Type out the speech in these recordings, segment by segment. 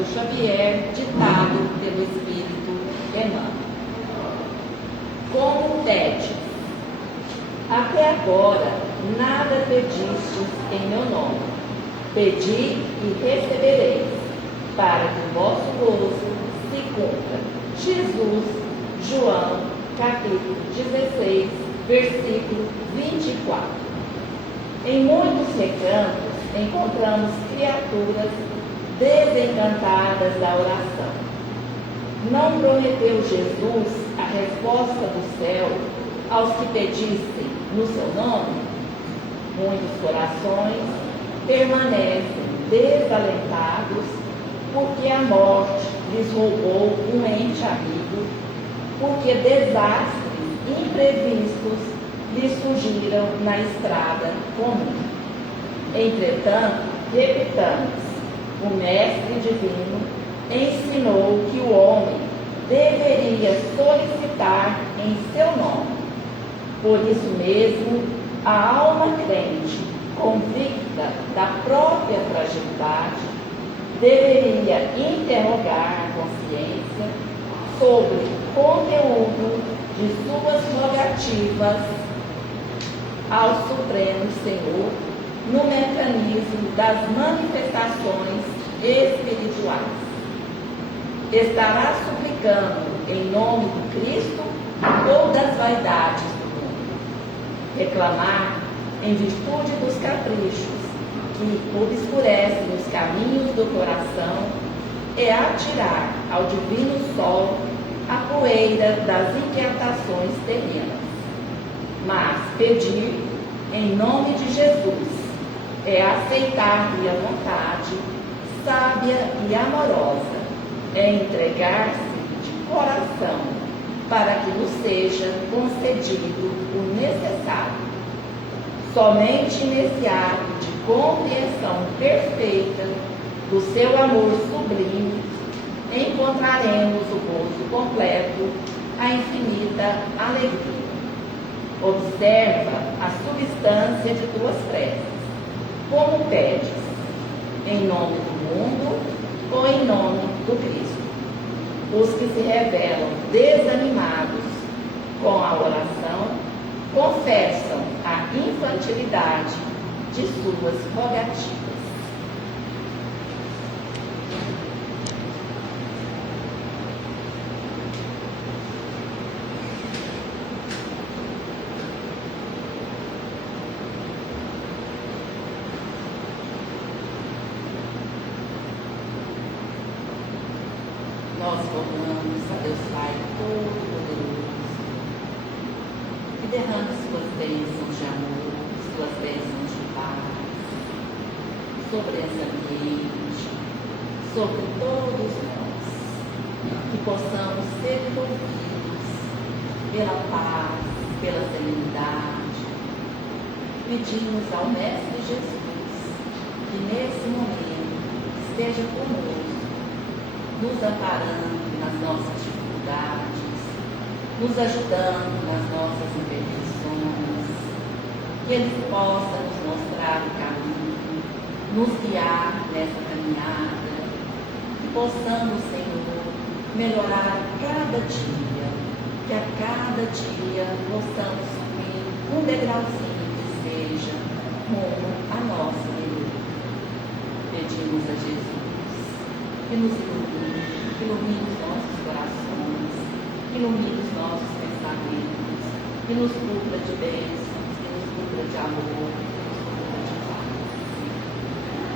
do Xavier, ditado pelo Espírito Emmanuel. Como pedes? Até agora nada pedistes em meu nome. Pedi e recebereis, para que o vosso gozo se cumpra. Jesus, João, capítulo 16, versículo 24. Em muitos recantos encontramos criaturas desencantadas da oração. Não prometeu Jesus a resposta do céu aos que pedissem no seu nome? Muitos corações permanecem desalentados porque a morte lhes roubou um ente amigo, porque desastres imprevistos lhes fugiram na estrada comum. Entretanto, repitamos, o Mestre Divino ensinou que o homem deveria solicitar em seu nome. Por isso mesmo, a alma crente, convicta da própria fragilidade, deveria interrogar a consciência sobre o conteúdo de suas rogativas ao Supremo Senhor no mecanismo das manifestações espirituais. Estará suplicando em nome do Cristo ou das vaidades do mundo? Reclamar em virtude dos caprichos que obscurecem os caminhos do coração é atirar ao divino sol a poeira das inquietações terrenas. Mas pedir em nome de Jesus é aceitar-lhe a vontade sábia e amorosa, é entregar-se de coração para que nos seja concedido o necessário. Somente nesse ato de compreensão perfeita do seu amor sublime encontraremos o gozo completo, a infinita alegria. Observa a substância de tuas preces. Como pedes? Em nome do mundo ou em nome do Cristo? Os que se revelam desanimados com a oração confessam a infantilidade de suas rogativas. Nós rogamos a Deus Pai Todo-Poderoso que derrame suas bênçãos de amor, suas bênçãos de paz sobre esse ambiente, sobre todos nós, que possamos ser envolvidos pela paz, pela serenidade. Pedimos ao Mestre Jesus que nesse momento esteja conosco, nos amparando nas nossas dificuldades, nos ajudando nas nossas imperfeições, que Ele possa nos mostrar o caminho, nos guiar nessa caminhada, que possamos, Senhor, melhorar cada dia, que a cada dia possamos subir um degrauzinho que seja rumo à nossa melhoria. Pedimos a Jesus que nos ilumine os nossos corações, que ilumine os nossos pensamentos, que nos cubra de bênçãos, que nos cubra de amor, que nos cubra de paz.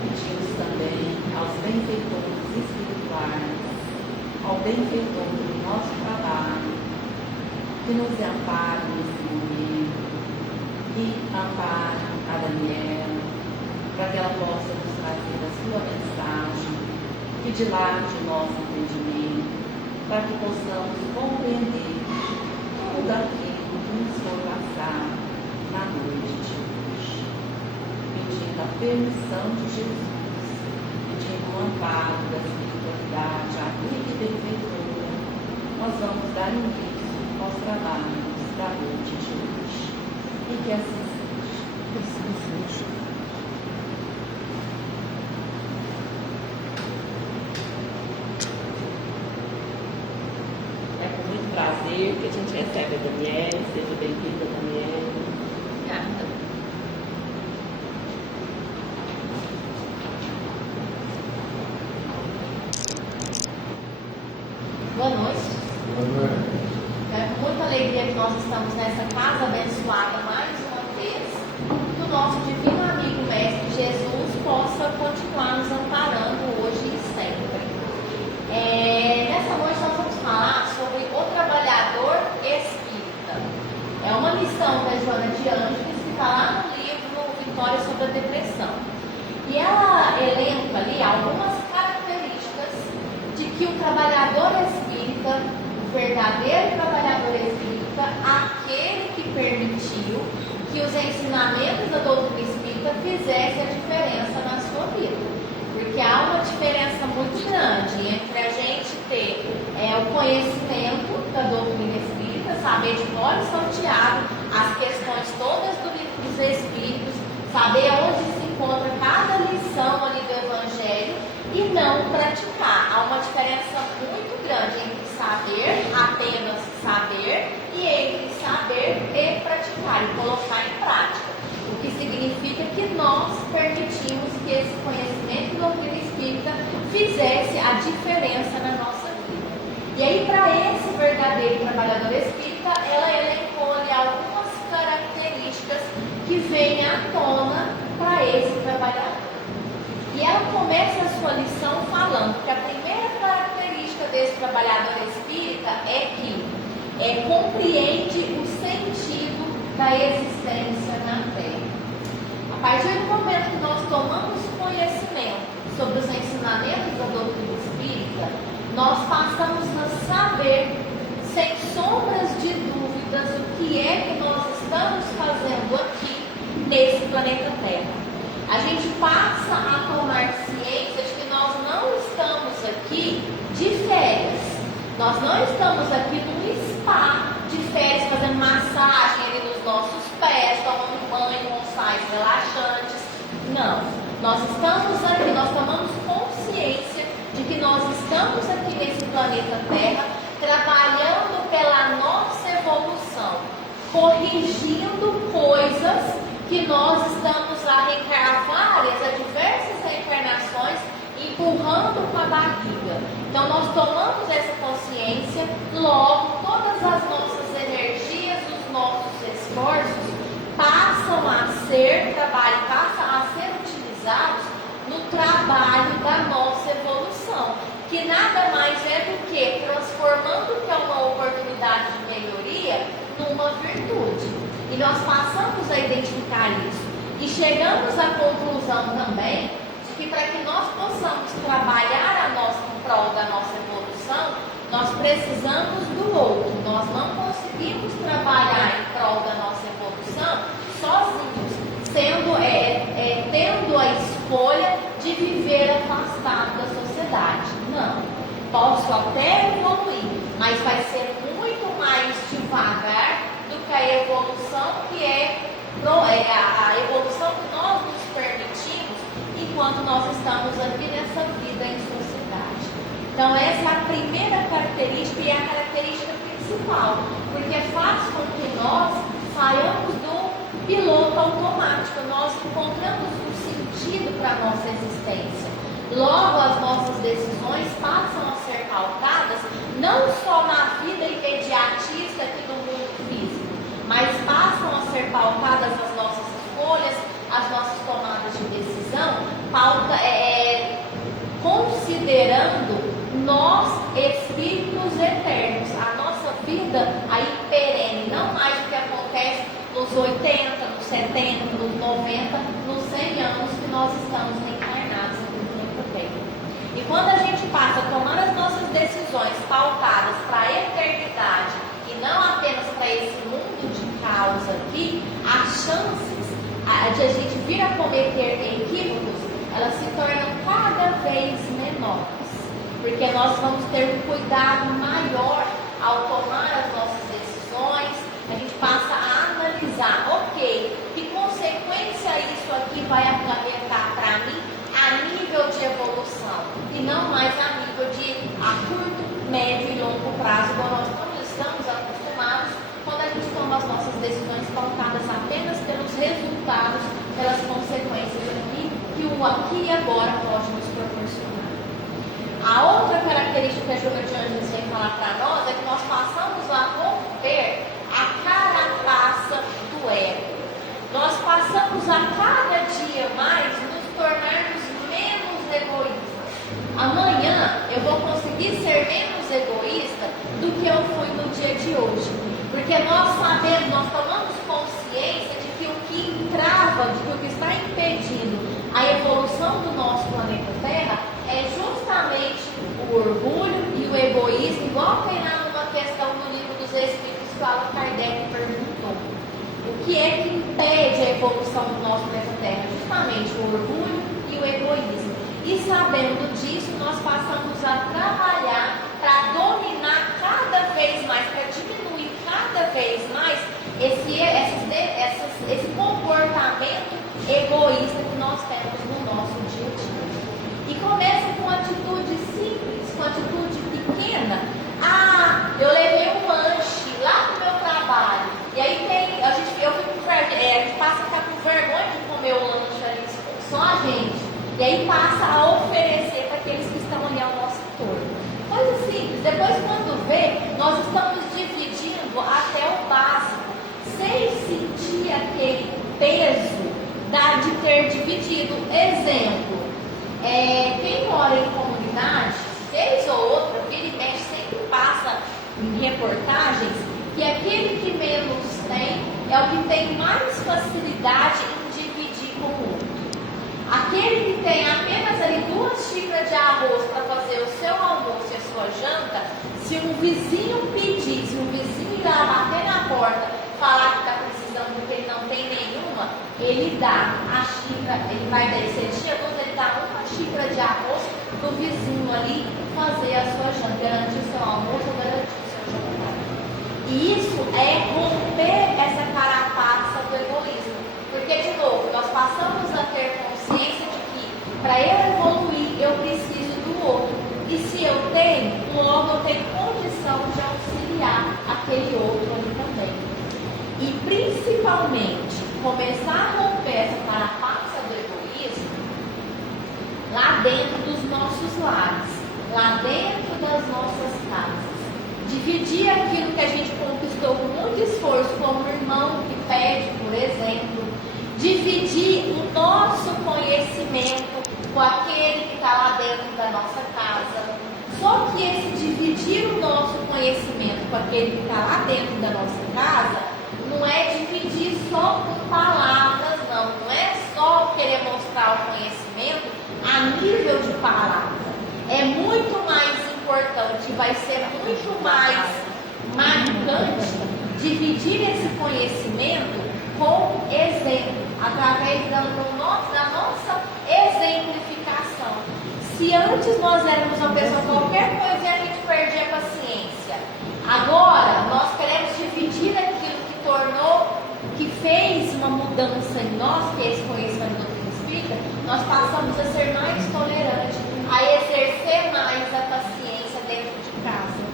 Pedimos também aos benfeitores espirituais, ao benfeitor do nosso trabalho, que nos ampare nesse momento, que ampare a Daniela, para que ela possa nos trazer a sua mensagem, que dilate o nosso entendimento, para que possamos compreender tudo aquilo que nos foi passado na noite de hoje. Pedindo a permissão de Jesus, pedindo o amparo da espiritualidade amiga e benfeitora, nós vamos dar início aos trabalhos da noite de hoje. E que assim seja. Que assim seja. prazer que a gente recebe a Daniela. Seja bem-vinda, Daniela. Obrigada. Boa noite. Boa noite. É com muita alegria que nós estamos nessa casa abençoada mais uma vez. Que o nosso divino amigo Mestre Jesus possa continuar nos amparando hoje e sempre. Nessa noite nós vamos falar sobre o trabalhador espírita. É uma lição da Joana de Ângeles que está lá no livro Vitória sobre a Depressão. E ela elenca ali algumas características de que o trabalhador espírita, o verdadeiro trabalhador espírita, aquele que permitiu que os ensinamentos da doutrina espírita fizessem a diferença na sua vida. Porque há uma diferença muito grande entre a gente ter o conhecimento da doutrina espírita, saber de cor e salteado as questões todas do livro dos Espíritos, saber onde se encontra cada lição ali do Evangelho e não praticar. Há uma diferença muito grande entre saber, apenas saber, e entre saber e praticar, e colocar em prática. O que significa que nós permitimos que esse conhecimento da doutrina espírita fizesse a diferença na nossa vida. E aí, para esse verdadeiro trabalhador espírita, ela elencou ali algumas características que vêm à tona para esse trabalhador. E ela começa a sua lição falando que a primeira característica desse trabalhador espírita é que compreende o sentido da existência na Terra. A partir do momento que nós tomamos conhecimento sobre os ensinamentos da doutrina espírita, nós passamos a saber, sem sombras de dúvidas, o que é que nós estamos fazendo aqui nesse planeta Terra. A gente passa a tomar ciência de que nós não estamos aqui de férias. Nós não estamos aqui num spa de férias fazendo massagem ali nos nossos pés, tomando banho com sais relaxantes. Não. Nós estamos aqui, nós tomamos consciência de que nós estamos aqui nesse planeta Terra trabalhando pela nossa evolução, corrigindo coisas que nós estamos a reencarnar várias, a diversas reencarnações, empurrando com a barriga. Então nós tomamos essa consciência, logo todas as nossas energias, os nossos esforços passam a ser utilizados no trabalho da nossa evolução, que nada mais é do que transformando o que é uma oportunidade de melhoria numa virtude. E nós passamos a identificar isso. E chegamos à conclusão também de que para que nós possamos trabalhar em prol da nossa evolução, nós precisamos do outro. Nós não conseguimos trabalhar em prol da nossa evolução sozinhos, tendo a escolha de viver afastado da sociedade. Não. Posso até evoluir, mas vai ser muito mais devagar do que a evolução que a evolução que nós nos permitimos enquanto nós estamos aqui nessa vida em sociedade. Então essa é a primeira característica e é a característica principal, porque faz com que nós saiamos do piloto automático, nós encontramos um sentido para a nossa existência. Logo as nossas decisões passam a ser pautadas não só na vida imediatista aqui no mundo físico, mas passam a ser pautadas as nossas escolhas, as nossas tomadas de decisão, considerando nós espíritos eternos, a nossa vida aí perene, não mais o que acontece nos 80, nos 70, nos 90, nos 100 anos que nós estamos reencarnados aqui no planeta Terra. E quando a gente passa a tomar as nossas decisões pautadas para a eternidade e não apenas para esse mundo de causa aqui, as chances de a gente vir a cometer equívocos, elas se tornam cada vez menores, porque nós vamos ter um cuidado maior ao tomar as nossas decisões. A gente passa a analisar, ok, que consequência isso aqui vai acarretar para mim a nível de evolução e não mais a nível de a curto, médio e longo prazo, como nós estamos a decisões pautadas apenas pelos resultados, pelas consequências que o aqui e agora pode nos proporcionar. A outra característica que a Juba de Anjos vem falar para nós é que nós passamos a romper a carapaça do ego. Nós passamos a cada dia mais nos tornarmos menos egoístas. Amanhã eu vou conseguir ser menos egoísta do que eu fui no dia de hoje. Porque nós sabemos, nós tomamos consciência de que o que entrava, de que o que está impedindo a evolução do nosso planeta Terra é justamente o orgulho e o egoísmo, igual tem lá numa questão do livro dos Espíritos que Allan Kardec perguntou. O que é que impede a evolução do nosso planeta Terra? Justamente o orgulho e o egoísmo. E sabendo disso, nós passamos a trabalhar para dominar cada vez mais, para diminuir cada vez mais esse comportamento egoísta que nós temos no nosso dia a dia. E começa com atitude simples, com atitude pequena. Ah, eu levei um lanche lá no meu trabalho. E aí a gente passa a ficar com vergonha de comer o lanche ali, só a gente. E aí passa a oferecer para aqueles que estão ali ao nosso entorno. Coisa simples. Depois, quando vê, nós estamos dividindo até o básico, sem sentir aquele peso de ter dividido. Exemplo, quem mora em comunidade, vez ou outra, vira e mexe, sempre passa em reportagens que aquele que menos tem é o que tem mais facilidade em dividir com o outro. Aquele que tem apenas ali 2 xícaras de arroz para fazer o seu almoço e a sua janta, se um vizinho pedir, se um vizinho ir lá bater na porta, falar que está precisando porque ele não tem nenhuma, ele dá a xícara, ele vai dar esse dia, ele dá 1 xícara de arroz para o vizinho ali fazer a sua janta, garantir o seu almoço, garantir o seu jantar. E isso é romper essa carapaça do egoísmo. Porque, de novo, nós passamos a ter consciência de que para eu evoluir, eu preciso do outro. E se eu tenho, logo eu tenho condição de auxiliar aquele outro ali também. E, principalmente, começar a romper essa carapaça do egoísmo lá dentro dos nossos lares, lá dentro das nossas casas. Dividir aquilo que a gente conquistou com muito esforço, como o irmão que pede, por exemplo. Dividir o nosso conhecimento com aquele que está lá dentro da nossa casa. Só que esse dividir o nosso conhecimento com aquele que está lá dentro da nossa casa não é dividir só com palavras, não. Não é só querer mostrar o conhecimento a nível de palavra. É muito mais importante, vai ser muito mais marcante dividir esse conhecimento com exemplo, através da nossa exemplificação. Se antes nós éramos uma pessoa, qualquer coisa a gente perdia a paciência. Agora, nós queremos dividir aquilo que fez uma mudança em nós, que é esse conhecimento do que explica, nós passamos a ser mais tolerantes, a exercer mais a paciência dentro de casa.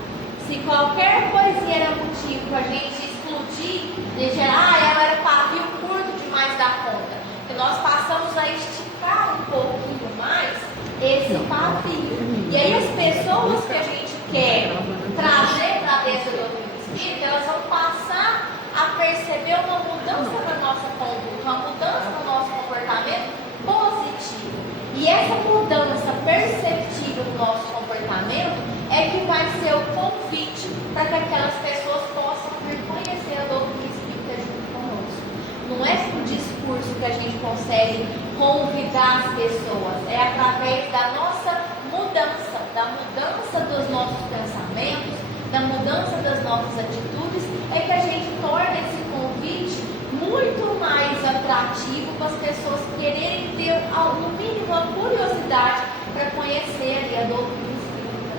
Se qualquer coisinha era motivo para a gente explodir, dizer, ela era pavio curto demais da conta, que nós passamos a esticar um pouquinho mais esse pavio. E aí as pessoas que a gente quer trazer para dentro do outro espírito, elas vão passar a perceber uma mudança na nossa conduta, uma mudança no nosso comportamento positivo. E essa mudança perceptível no nosso comportamento é que vai ser o convite para que aquelas pessoas possam vir conhecer a doutrina espírita junto conosco. Não é por discurso que a gente consegue convidar as pessoas, é através da nossa mudança, da mudança dos nossos pensamentos, da mudança das nossas atitudes, é que a gente torna esse convite muito mais atrativo para as pessoas quererem ter, no mínimo, a curiosidade para conhecer ali a doutrina espírita.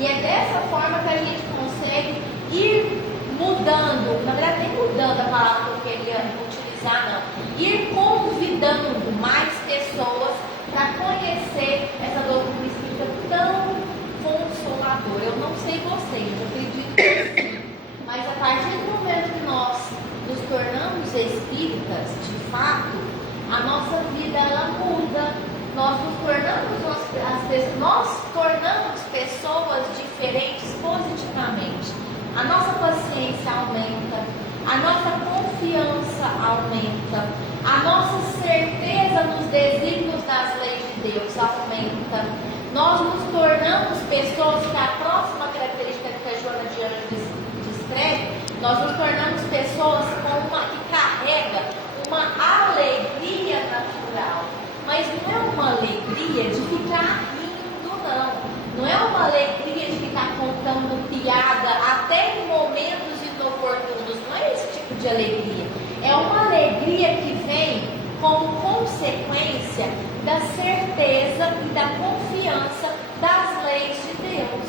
E é dessa forma que a gente consegue ir mudando, na verdade nem mudando a palavra que eu queria utilizar, não, ir convidando mais pessoas para conhecer essa doutrina espírita tão consoladora. Eu não sei vocês, eu acredito que sim, mas a partir do momento que nós nos tornamos pessoas diferentes positivamente. A nossa paciência aumenta, a nossa confiança aumenta, a nossa certeza nos desígnios das leis de Deus aumenta. Nós nos tornamos pessoas, que a próxima característica que a Joana de Anjos descreve, nós nos tornamos pessoas que carrega uma alegria natural. Mas não é uma alegria de ficar rindo, não. Não é uma alegria de ficar contando piada até em momentos inoportunos. Não é esse tipo de alegria. É uma alegria que vem como consequência da certeza e da confiança das leis de Deus.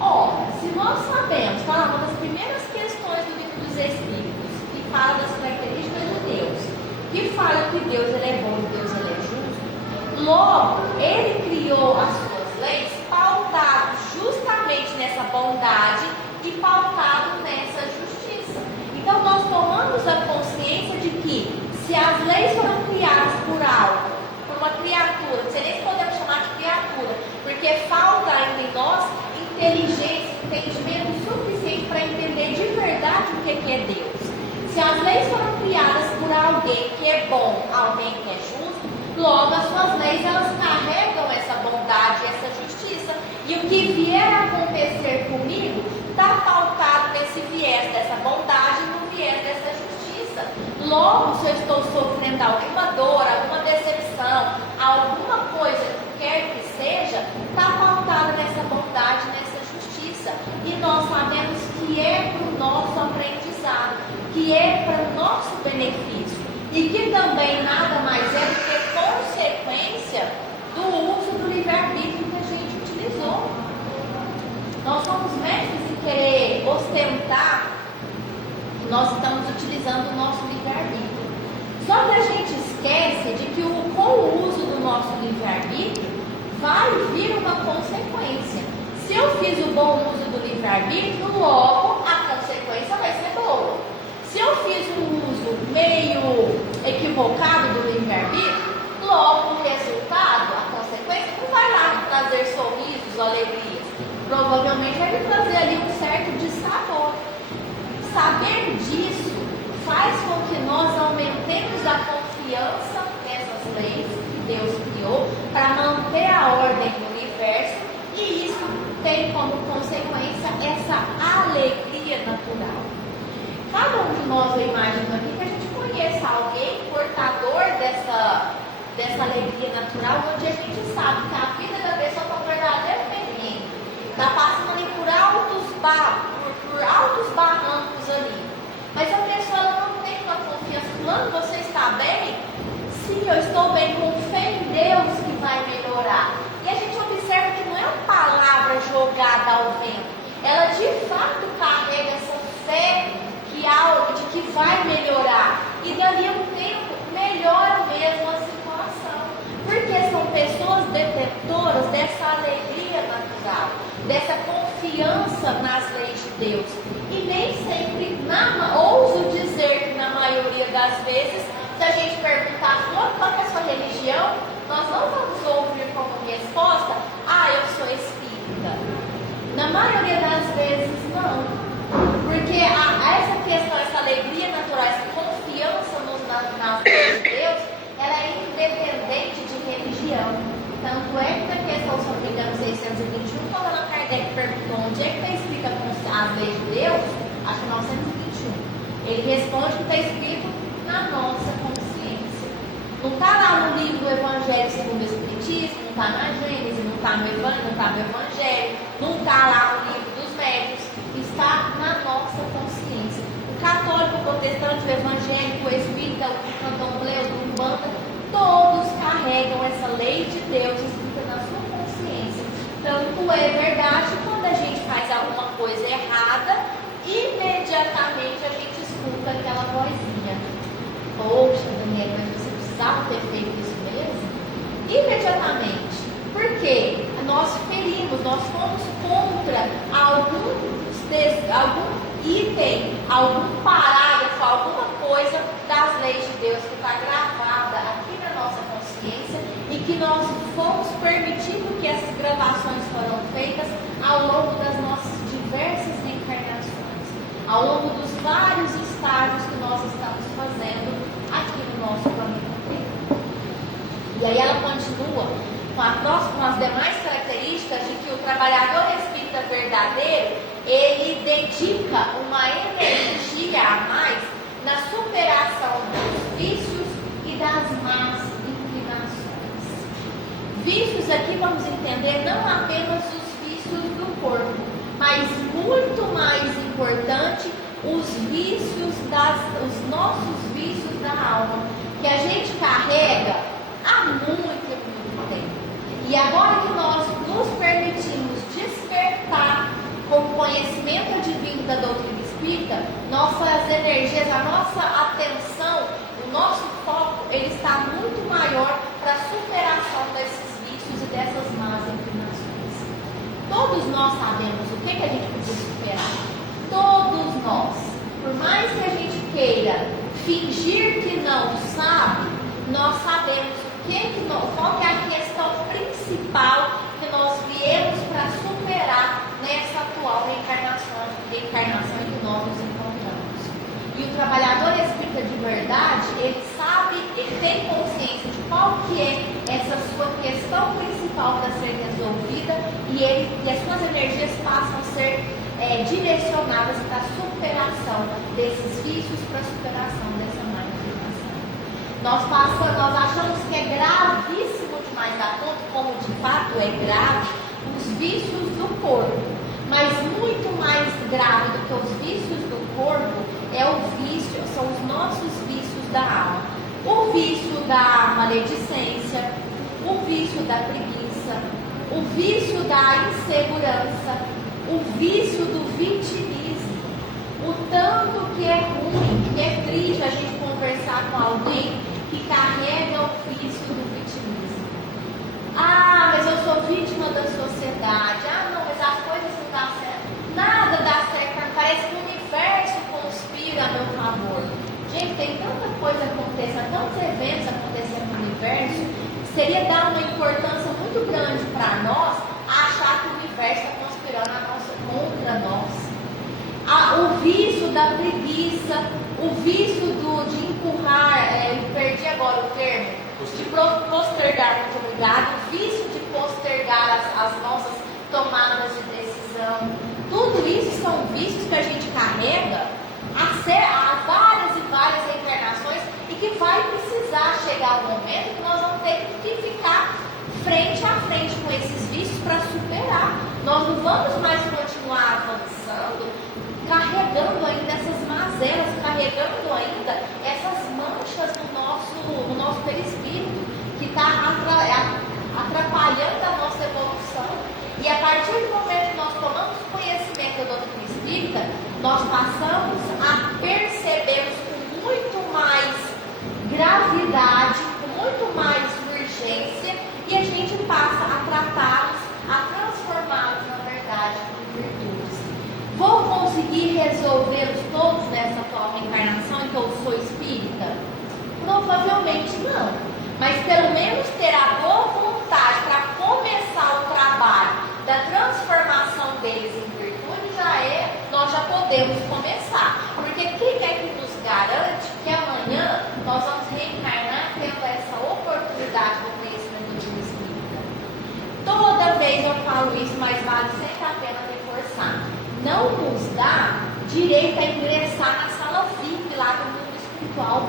Ora, se nós sabemos, uma das primeiras questões do livro dos Espíritos, que fala das características de Deus, que fala que Deus ele é bom e Deus ele é justo, logo, ele criou as suas leis pautado justamente nessa bondade e pautado nessa justiça. Então nós tomamos a consciência de que se as leis foram criadas por algo, por uma criatura, não sei nem se podemos chamar de criatura, porque falta ainda em nós inteligência, entendimento suficiente para entender de verdade o que é Deus. Se as leis foram criadas por alguém que é bom, alguém que é justo, logo as suas leis elas carregam essa bondade, essa justiça. E o que vier a acontecer comigo está pautado nesse viés dessa bondade e no viés dessa justiça. Logo, se eu estou sofrendo alguma dor, alguma decepção, alguma coisa que quer que seja, está pautada nessa bondade, nessa justiça. E nós sabemos que é para o nosso aprendizado, que é para o nosso benefício. E que também nada mais é do que consequência do uso do livre-arbítrio que a gente utilizou. Nós somos mestres em querer ostentar que nós estamos utilizando o nosso livre-arbítrio. Só que a gente esquece de que com o uso do nosso livre-arbítrio vai vir uma consequência. Se eu fiz o bom uso do livre-arbítrio, logo a consequência vai ser boa. Se eu fiz um uso meio equivocado do livre-arbítrio, logo o resultado, a consequência, não vai lá me trazer sorrisos, alegrias. Provavelmente vai me trazer ali um certo dissabor. Saber disso faz com que nós aumentemos a confiança nessas leis que Deus criou para manter a ordem no universo, e isso tem como consequência essa alegria natural. Cada um de nós, eu imagino aqui, que a gente conheça alguém portador dessa alegria natural, onde a gente sabe que a vida da pessoa está um verdadeiro perrengue, está passando ali por altos barrancos ali. Mas a pessoa ela não tem uma confiança. Quando você está bem, sim, eu estou bem, com fé em Deus que vai melhorar. E a gente observa que não é uma palavra jogada ao vento. Ela de fato carrega essa fé que algo de que vai melhorar. E dali a um tempo melhora mesmo a situação. Porque são pessoas detetoras dessa alegria natural, dessa confiança nas leis de Deus. E nem sempre, ouso dizer que na maioria das vezes, se a gente perguntar qual é a sua religião, nós não vamos ouvir como resposta, eu sou espírita. Na maioria das vezes, não. Porque essa questão, essa alegria natural, essa confiança nas leis de Deus, ela é independente de religião. Tanto é que na questão, se não me engano, 621, quando Allan Kardec perguntou onde é que está escrita as leis de Deus, acho que 921, ele responde que está escrito na nossa consciência. Não está lá no livro do Evangelho segundo o Espiritismo, não está na Gênesis, não está no Evangelho, não está lá no livro dos Médiuns, está na nossa consciência. O católico, o protestante, o evangélico, o espírita, o candomblé, o umbanda, todos carregam essa lei de Deus escrita na sua consciência. Tanto é verdade, quando a gente faz alguma coisa errada, imediatamente a gente escuta aquela vozinha. Poxa, Daniela, mas você precisava ter feito isso mesmo? Imediatamente. Por quê? Nós ferimos, nós fomos contra algum item, algum parágrafo, alguma coisa das leis de Deus que está gravada aqui na nossa consciência e que nós fomos permitindo que essas gravações foram feitas ao longo das nossas diversas encarnações, ao longo dos vários estágios que nós estamos fazendo aqui no nosso planeta Terra. E aí ela continua com as demais características de que o trabalhador espírita verdadeiro, ele dedica uma energia a mais na superação dos vícios e das más inclinações. Vícios aqui vamos entender não apenas os vícios do corpo, mas muito mais importante, os nossos vícios da alma, que a gente carrega há muito tempo. E agora que nós nos permitimos despertar com o conhecimento divino da doutrina espírita, nossas energias, a nossa atenção, o nosso foco, ele está muito maior para a superação desses vícios e dessas más inclinações. Todos nós sabemos o que a gente precisa superar. Todos nós. Por mais que a gente queira fingir que não sabe, nós sabemos qual que é a questão principal que nós viemos para superar nessa atual reencarnação em que nós nos encontramos. E o trabalhador espírita de verdade, ele sabe, ele tem consciência de qual que é essa sua questão principal para ser resolvida e as suas energias passam a ser direcionadas para a superação desses vícios, para a superação dessa má inclinação. Nós achamos que é gravíssimo demais da conta, como de fato é grave, os vícios do corpo. Mas muito mais grave do que os vícios do corpo são os nossos vícios da alma. O vício da maledicência, o vício da preguiça, o vício da insegurança, o vício do vitimismo. O tanto que é ruim, que é triste a gente conversar com alguém que carrega o vício do vitimismo. Ah, mas eu sou vítima da sociedade. Ah, não, mas as coisas não dão certo. Nada dá certo. Parece que o universo conspira a meu favor. Gente, tem tanta coisa acontecendo, tantos eventos acontecendo no universo, seria dar uma importância muito grande para nós achar que o universo está conspirando contra nós. O vício da preguiça, o vício de empurrar, perdi agora o termo, de postergar, muito obrigado, o vício de postergar as nossas tomadas de decisão. Tudo isso são vícios que a gente carrega há várias e várias reencarnações e que vai precisar chegar o momento que nós vamos ter que ficar frente a frente com esses vícios para superar. Nós não vamos mais continuar avançando carregando ainda essas mazelas, carregando ainda essas manchas no nosso perispírito, que está atrapalhando a nossa evolução. E a partir do momento que nós tomamos conhecimento da doutrina espírita, nós passamos a percebermos com muito mais gravidade, com muito mais urgência, e a gente passa a tratá-los, a transformá-los, na verdade, em virtudes. Vou conseguir resolvê-los todos nessa atual reencarnação em que eu sou espírita? Provavelmente não. Mas pelo menos ter a boa vontade para começar o trabalho da transformação deles em virtude nós já podemos começar. Porque quem é que nos garante que amanhã nós vamos reencarnar tendo essa oportunidade do conhecimento do espírita? Toda vez eu falo isso, mas vale sempre a pena reforçar. Não nos dá direito a ingressar na sala VIP lá do mundo espiritual,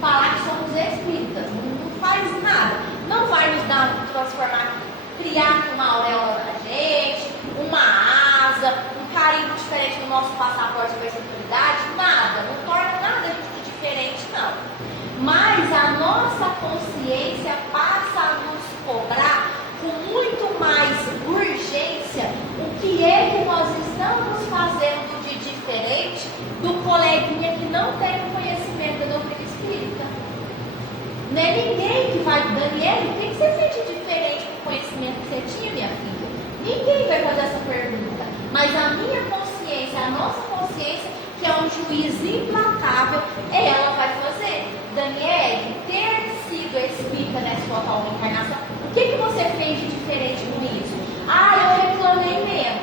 falar que somos espíritas, não faz nada, não vai nos dar transformar, criar uma auréola na gente, uma asa, um carimbo diferente no nosso passaporte de espiritualidade, nada, não torna nada de diferente não. Mas a nossa consciência passa a nos cobrar com muito mais urgência o que é que nós estamos fazendo de diferente do coleguinha que não tem o conhecimento da doutrina espírita. Não é ninguém que vai, Daniela, o que você fez de diferente com o conhecimento que você tinha, minha filha? Ninguém vai fazer essa pergunta. Mas a minha consciência, a nossa consciência, que é um juiz implacável, ela vai fazer. Daniela, ter sido esse espírita nessa sua atual encarnação, o que você fez de diferente com isso? Eu reclamei menos.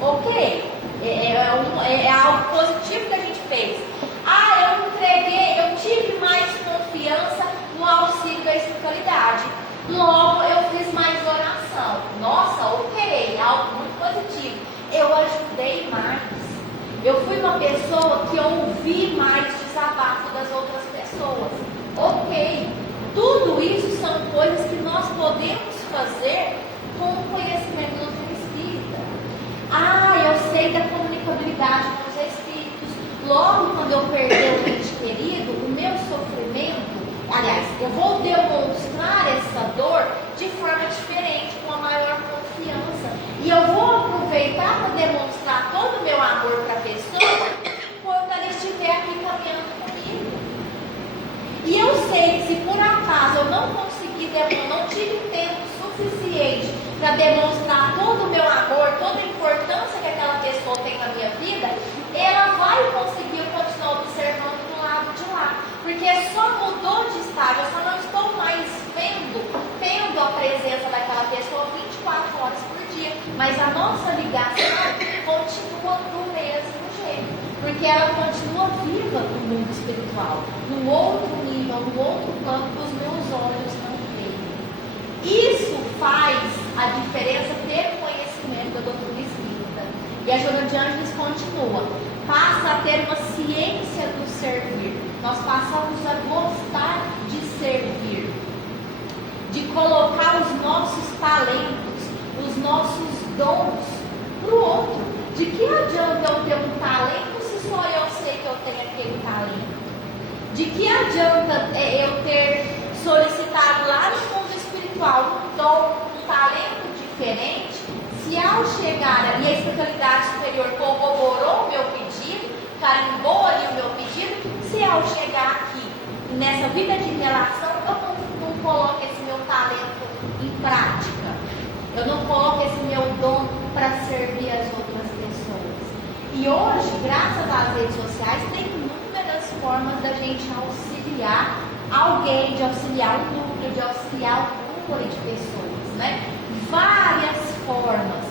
Ok. É algo positivo que a gente fez. Eu entreguei, eu tive mais confiança no auxílio da espiritualidade. Logo, eu fiz mais oração. Nossa, ok, algo muito positivo. Eu ajudei mais. Eu fui uma pessoa que ouvi mais desabafo das outras pessoas. Ok. Tudo isso são coisas que nós podemos fazer com o conhecimento do doutrina espírita. Eu sei da comunicabilidade com os espíritos. Logo, quando eu perder o ente querido, o meu sofrimento, aliás, eu vou demonstrar essa dor de forma diferente, com a maior confiança. E eu vou aproveitar para demonstrar todo o meu amor para a pessoa quando ela estiver aqui caminhando comigo. E eu sei que se por acaso eu não conseguir, não tive tempo suficiente para demonstrar todo o meu amor, toda a importância que aquela pessoa tem na minha vida, ela vai conseguir continuar observando do lado de lá. Porque só mudou de estágio, eu só não estou mais tendo a presença daquela pessoa 24 horas por dia. Mas a nossa ligação continua do mesmo jeito. Porque ela continua viva no mundo espiritual, num outro nível, num outro plano que os meus olhos não veem. Isso faz a diferença ter conhecimento da doutrina espírita. E a Joana de Ângeles continua. Passa a ter uma ciência do servir. Nós passamos a gostar de servir, de colocar os nossos talentos, os nossos dons para o outro. De que adianta eu ter um talento se só eu sei que eu tenho aquele talento? De que adianta eu ter solicitado lá no mundo espiritual um dom, um talento diferente, se ao chegar ali a espiritualidade superior corroborou o meu pedido, carimbou ali o meu pedido, se ao chegar aqui, nessa vida de relação, eu não coloco esse meu talento em prática, eu não coloco esse meu dom para servir as outras pessoas. E hoje, graças às redes sociais, tem inúmeras formas da gente auxiliar alguém, de auxiliar um núcleo, de auxiliar um número de pessoas, né? Várias formas.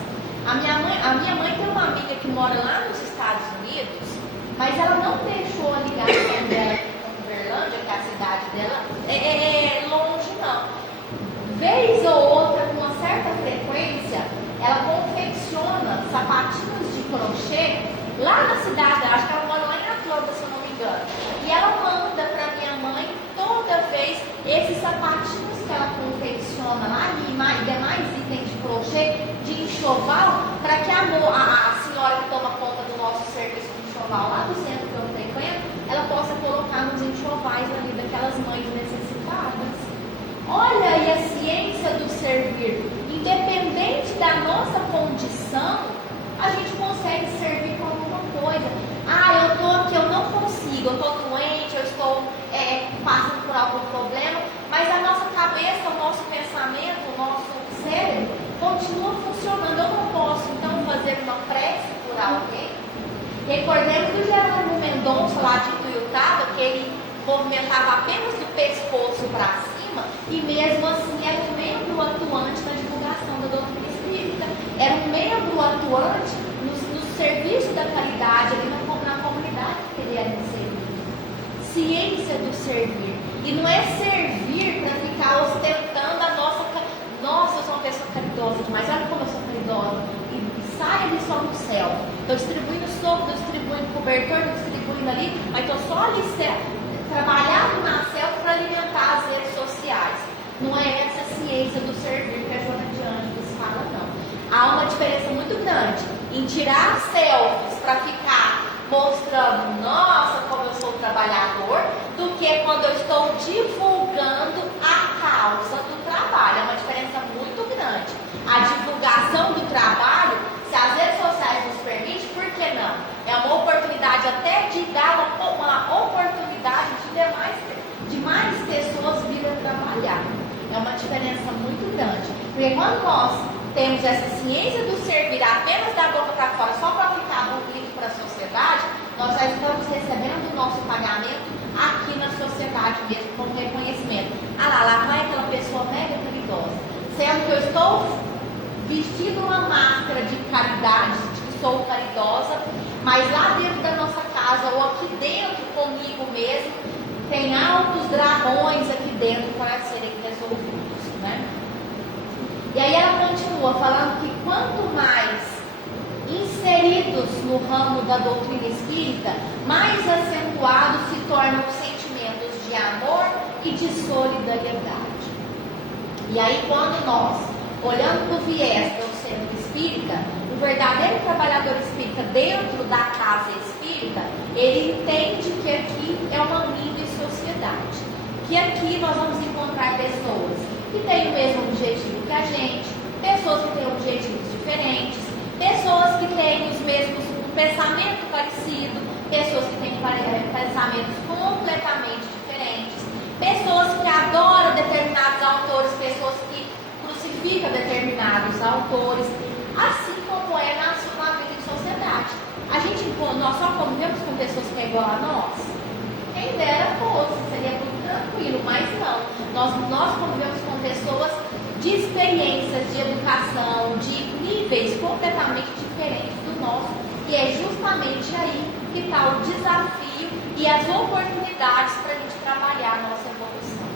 A minha mãe tem uma amiga que mora lá nos Estados Unidos, mas ela não deixou a ligação dela com Uberlândia, que é a cidade dela, longe não. Vez ou outra, com uma certa frequência, ela confecciona sapatinhos de crochê lá na cidade, acho que ela mora lá em Atlanta, se eu não me engano. E ela manda para minha mãe toda vez esses sapatinhos que ela confecciona lá e demais itens de crochê, de enxoval, para que a senhora que toma conta do nosso serviço de enxoval lá do centro que eu frequento, ela possa colocar nos enxovais ali daquelas mães necessitadas. Olha aí a ciência do servir. Independente da nossa condição, a gente consegue servir com alguma coisa. Eu estou aqui, eu não consigo, eu estou doente, eu estou passando por algum problema, mas a nossa cabeça, o nosso pensamento, o nosso cérebro continua funcionando. Eu não posso, então, fazer uma prece por alguém. Recordemos do Jerônimo Mendonça, lá de Ituiutaba, que ele movimentava apenas do pescoço para cima, e mesmo assim era um membro atuante na divulgação da doutrina espírita, era um membro atuante no serviço da caridade, ali na comunidade que ele era inserido. Ciência do servir. E não é servir para ficar ostentando a nossa, eu sou uma pessoa caridosa demais, olha como eu sou caridosa, e sai ali só no céu. Estou distribuindo sopa, estou distribuindo cobertor, estou distribuindo ali, mas estou só ali trabalhando na selva para alimentar as redes sociais. Não é essa ciência do servir que a Joana de Ângeles fala, não. Há uma diferença muito grande em tirar selfies para ficar mostrando, nossa, como eu sou trabalhador, do que quando eu estou divulgando a causa do trabalho. É uma diferença muito grande. A divulgação do trabalho, se as redes sociais nos permitem, por que não? É uma oportunidade até de dar uma oportunidade de mais pessoas virem trabalhar. É uma diferença muito grande. Porque quando nós temos essa ciência do servir apenas da boca para fora, só para ficar bonito para a sociedade, nós já estamos recebendo o nosso pagamento aqui na sociedade. vontade mesmo, com reconhecimento. Ah lá vai aquela pessoa mega caridosa. Sendo que eu estou vestindo uma máscara de caridade, de que sou caridosa, mas lá dentro da nossa casa, ou aqui dentro comigo mesmo, tem altos dragões aqui dentro para serem resolvidos, né? E aí ela continua falando que quanto mais inseridos no ramo da doutrina espírita, mais acentuados se tornam os sentimentos de amor e de solidariedade. E aí quando nós, olhando para o viés do centro espírita, o verdadeiro trabalhador espírita dentro da casa espírita, ele entende que aqui é uma mini sociedade, que aqui nós vamos encontrar pessoas que têm o mesmo objetivo que a gente, pessoas que têm objetivos diferentes, pessoas que têm os mesmos pensamento parecido, pessoas que têm pensamentos completamente diferentes, pessoas que adoram determinados autores, pessoas que crucificam determinados autores, assim como é na vida de sociedade. Nós só convivemos com pessoas que é igual a nós. Quem dera fosse, seria muito tranquilo, mas não. Nós convivemos com pessoas de experiências, de educação, de níveis completamente diferentes do nosso, e é justamente aí que está o desafio e as oportunidades para a gente trabalhar a nossa evolução.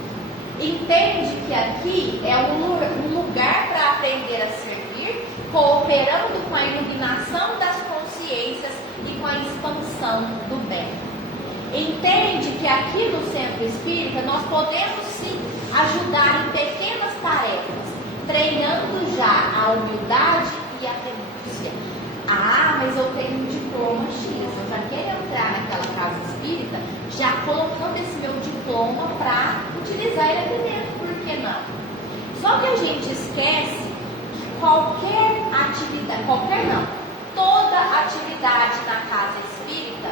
Entende que aqui é um lugar para aprender a servir, cooperando com a iluminação das consciências e com a expansão do bem. Entende que aqui no Centro Espírita nós podemos sim ajudar em pequenas tarefas, treinando já a humildade e a renúncia. Ah, mas eu tenho um diploma X, eu já quero entrar naquela casa espírita, já colocando esse meu diploma para utilizar ele aqui dentro, por que não? Só que a gente esquece que toda atividade na casa espírita,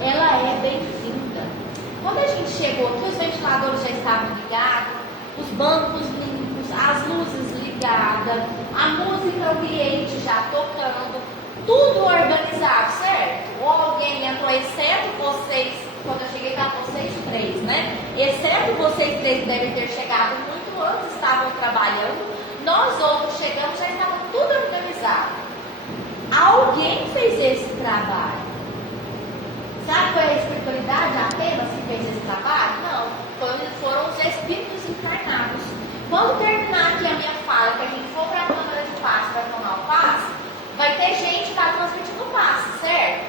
ela é bem-vinda. Quando a gente chegou aqui, os ventiladores já estavam ligados, os bancos limpos, as luzes ligadas, a música ambiente já tocando, tudo organizado, certo? Ou alguém entrou, exceto vocês, quando eu cheguei para vocês três, né? Exceto vocês três devem ter chegado muito antes, estavam trabalhando, nós outros chegamos, já estava tudo organizado. Alguém fez esse trabalho. Sabe, foi a espiritualidade apenas que fez esse trabalho? Não, foram os espíritos encarnados. Quando terminar aqui a minha fala, que a gente for para a câmara de passe para tomar o passe, vai ter gente que está transmitindo o passe, certo?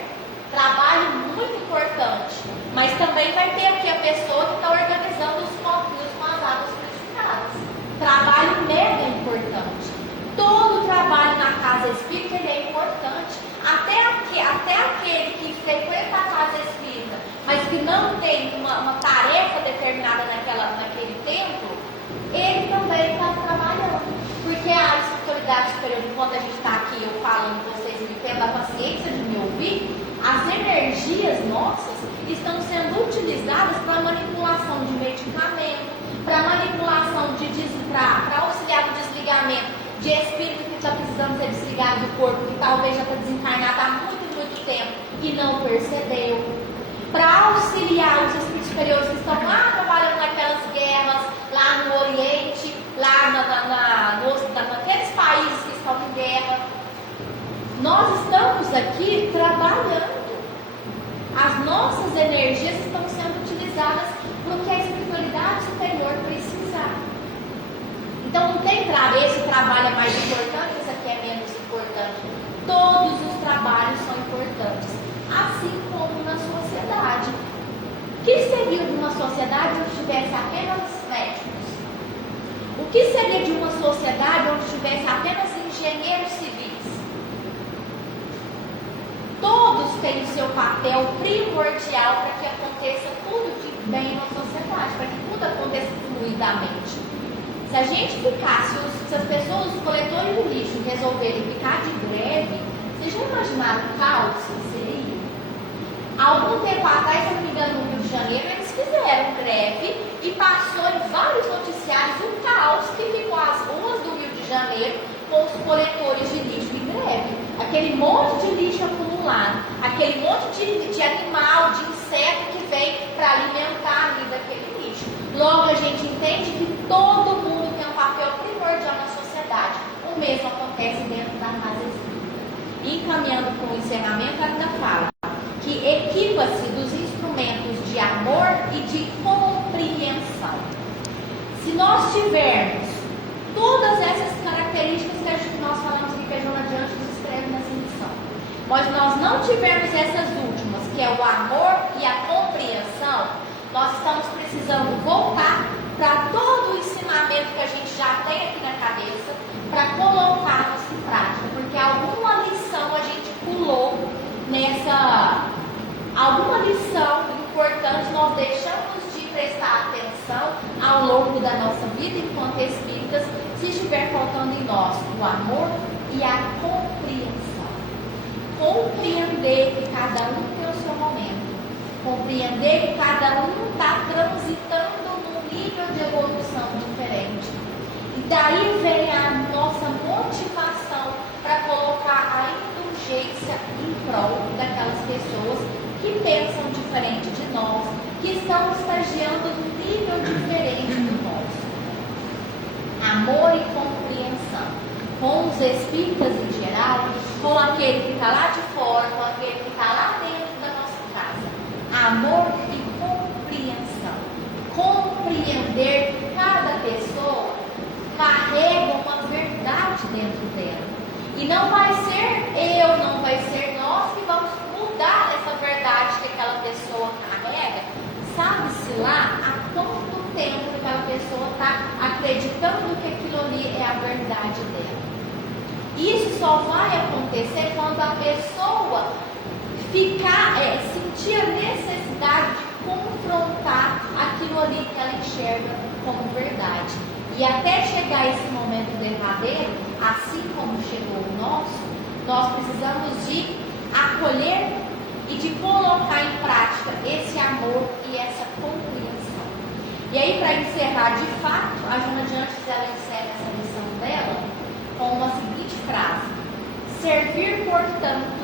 Trabalho muito importante. Mas também vai ter aqui a pessoa que está organizando os copinhos com as águas purificadas. Trabalho mega importante. Todo trabalho na casa espírita ele é importante. Até aquele que frequenta a casa espírita, mas que não tem uma tarefa determinada naquele tempo, ele também está trabalhando. Porque a espiritualidade superior, enquanto a gente está aqui, eu falando, vocês me tendo a paciência de me ouvir, as energias nossas estão sendo utilizadas para manipulação de medicamento, para manipulação para auxiliar no desligamento de espírito que está precisando ser desligado do corpo, que talvez já está desencarnado há muito tempo e não percebeu, para auxiliar os espíritos superiores que estão lá trabalhando naquelas guerras, lá no Oriente, lá naqueles países que estão em guerra. Nós estamos aqui trabalhando. As nossas energias estão sendo utilizadas para o que a espiritualidade superior precisar. Então não tem esse trabalho é mais importante, esse aqui é menos importante. Todos os trabalhos são importantes, assim como na sociedade. O que seria de uma sociedade onde tivesse apenas médicos? O que seria de uma sociedade onde tivesse apenas engenheiros civis? Todos têm o seu papel primordial para que aconteça tudo de bem na sociedade, para que tudo aconteça fluidamente. Se a gente ficasse, se as pessoas, os coletores de lixo, resolverem ficar de greve, vocês já imaginaram o caos que seria? Há algum tempo atrás, se não me engano, no Rio de Janeiro, eles fizeram greve e passou em vários noticiários o caos que ficou as ruas do Rio de Janeiro com os coletores de lixo em greve. Aquele monte de lixo acumulado, aquele monte de animal, de inseto que vem para alimentar ali daquele lixo. Logo, a gente entende que todo mundo tem um papel primordial na sociedade. O mesmo acontece dentro da casa espírita. E encaminhando para o encerramento, ainda fala que equipa-se dos instrumentos de amor e de compreensão. Se nós tivermos todas essas características que nós falamos aqui, que a Joana de Anjos descreve nessa lição, mas nós não tivermos essas últimas, que é o amor e a compreensão, nós estamos precisando voltar para todo o ensinamento que a gente já tem aqui na cabeça, para colocarmos em prática, porque alguma lição a gente pulou nessa, alguma lição importante nós deixamos de prestar atenção ao longo da nossa vida enquanto espíritas, se estiver faltando em nós o amor e a compreensão. Compreender que cada um tem o seu momento, compreender que cada um está transitando num nível de evolução diferente. E daí vem a nossa motivação para colocar a indulgência em prol daquelas pessoas que pensam diferente de nós, que estão estagiando num nível diferente do nosso. Amor e compreensão com os espíritas em geral, com aquele que está lá de fora, com aquele que está lá dentro da nossa casa. Amor e compreensão. Compreender que cada pessoa carrega uma verdade dentro dela. E não vai ser eu, não vai ser nós que vamos mudar essa verdade que aquela pessoa carrega. Sabe-se lá há quanto tempo aquela pessoa está acreditando que aquilo ali é a verdade dela. Isso só vai acontecer quando a pessoa sentir a necessidade de confrontar aquilo ali que ela enxerga como verdade. E até chegar esse momento derradeiro, assim como chegou o nosso, nós precisamos de acolher e de colocar em prática esse amor e essa compreensão. E aí, para encerrar de fato, a Joana de Anjos, ela encerra essa lição dela com uma seguinte frase: servir, portanto,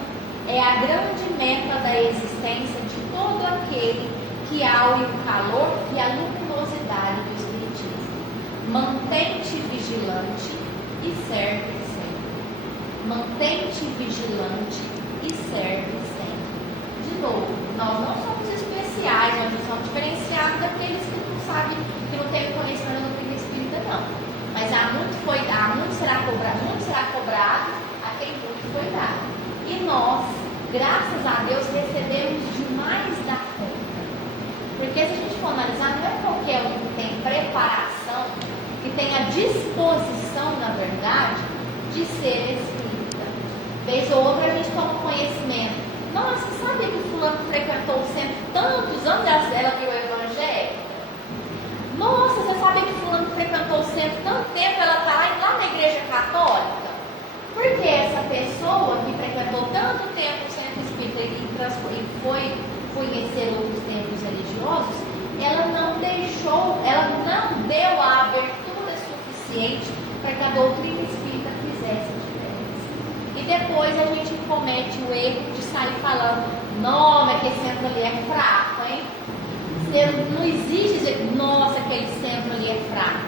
é a grande meta da existência de todo aquele que aude o calor e a luminosidade do Espiritismo. Mantém-te vigilante e serve sempre. Mantém-te vigilante e serve sempre. De novo, nós não somos especiais, nós não somos diferenciados daqueles que não sabem, que não têm conhecimento da doutrina espírita, não. Mas muito será cobrado a quem muito foi dado. E nós, graças a Deus, recebemos demais da conta. Porque se a gente for analisar, não é qualquer um que tem preparação, que tem a disposição, na verdade, de ser espírita. Vez ou outra a gente toma conhecimento. Nossa, você sabia que fulano frequentou o centro tantos anos, ela viu o Evangelho? Nossa, você sabia que fulano frequentou o centro tanto tempo, ela está lá na igreja católica? Porque essa pessoa que frequentou tanto tempo o centro espírita e foi conhecer outros templos religiosos, ela não deu a abertura suficiente para que a doutrina espírita fizesse a diferença. E depois a gente comete o erro de sair falando: não, mas aquele centro ali é fraco, hein? Não existe dizer: nossa, aquele centro ali é fraco.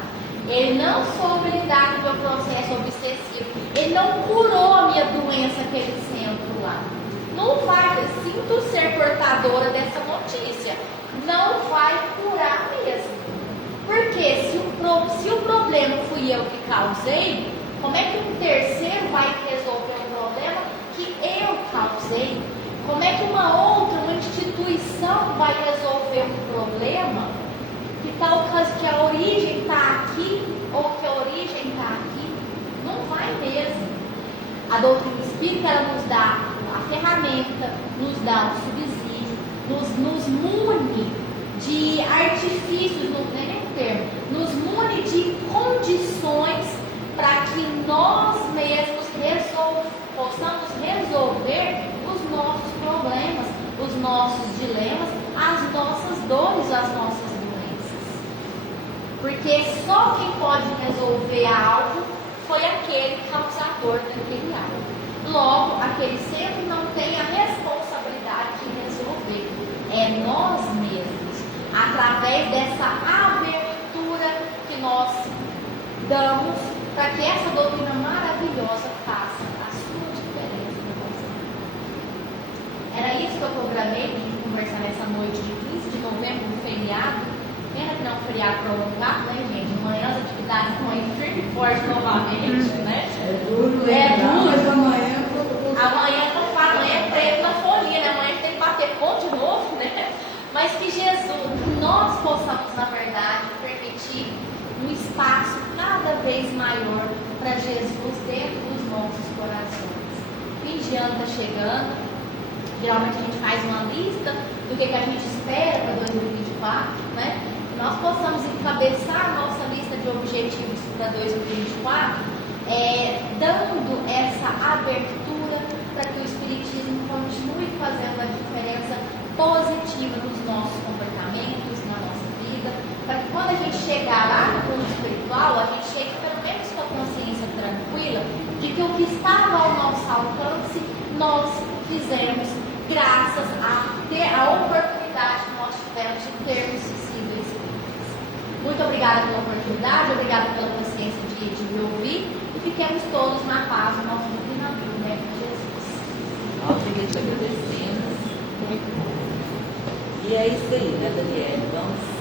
Ele não soube lidar com o meu processo obsessivo. Ele não curou a minha doença, aquele centro lá. Não vai, sinto ser portadora dessa notícia. Não vai curar mesmo. Porque se o problema fui eu que causei, como é que um terceiro vai resolver um problema que eu causei? Como é que uma instituição vai resolver um problema que a origem está aqui ou que a origem está aqui? Não vai mesmo. A doutrina espírita, ela nos dá a ferramenta, nos dá o subsídio, nos mune de artifícios, não tem nem termo, nos mune de condições para que nós mesmos possamos resolver os nossos problemas, os nossos dilemas, as nossas dores, as nossas doenças. Porque só quem pode resolver algo foi aquele causador daquele algo. Logo, aquele sempre não tem a responsabilidade de resolver. É nós mesmos, através dessa abertura damos para que essa doutrina maravilhosa faça a sua diferença no nosso mundo. Era isso que eu programei de conversar nessa noite de 15 de novembro, no feriado. Pena que não é um feriado prolongado, né, gente? Amanhã as atividades estão aí firme e forte novamente, né? É duro, É duro. mas amanhã Amanhã não fala, amanhã é prego na folhinha, né? Amanhã tem que bater ponto de novo, né? Mas que Jesus, nós possamos, na verdade, permitir um espaço cada vez maior para Jesus dentro dos nossos corações. Fim de ano está chegando, geralmente a gente faz uma lista do que a gente espera para 2024, né? Que nós possamos encabeçar a nossa lista de objetivos para 2024, dando essa abertura para que o Espiritismo continue fazendo a diferença positiva nos nossos comportamentos, na nossa vida, para que quando a gente chegar lá no plano espiritual, a gente chegue pelo menos com a consciência tranquila de que o que estava ao nosso alcance, nós fizemos graças a ter a oportunidade que nós tivemos de termos sido espíritas. Muito obrigada pela oportunidade, obrigada pela paciência de me ouvir, e fiquemos todos na paz do nosso divino amigo, né, Jesus. nós te agradecemos. E é isso aí, né, Daniela? Vamos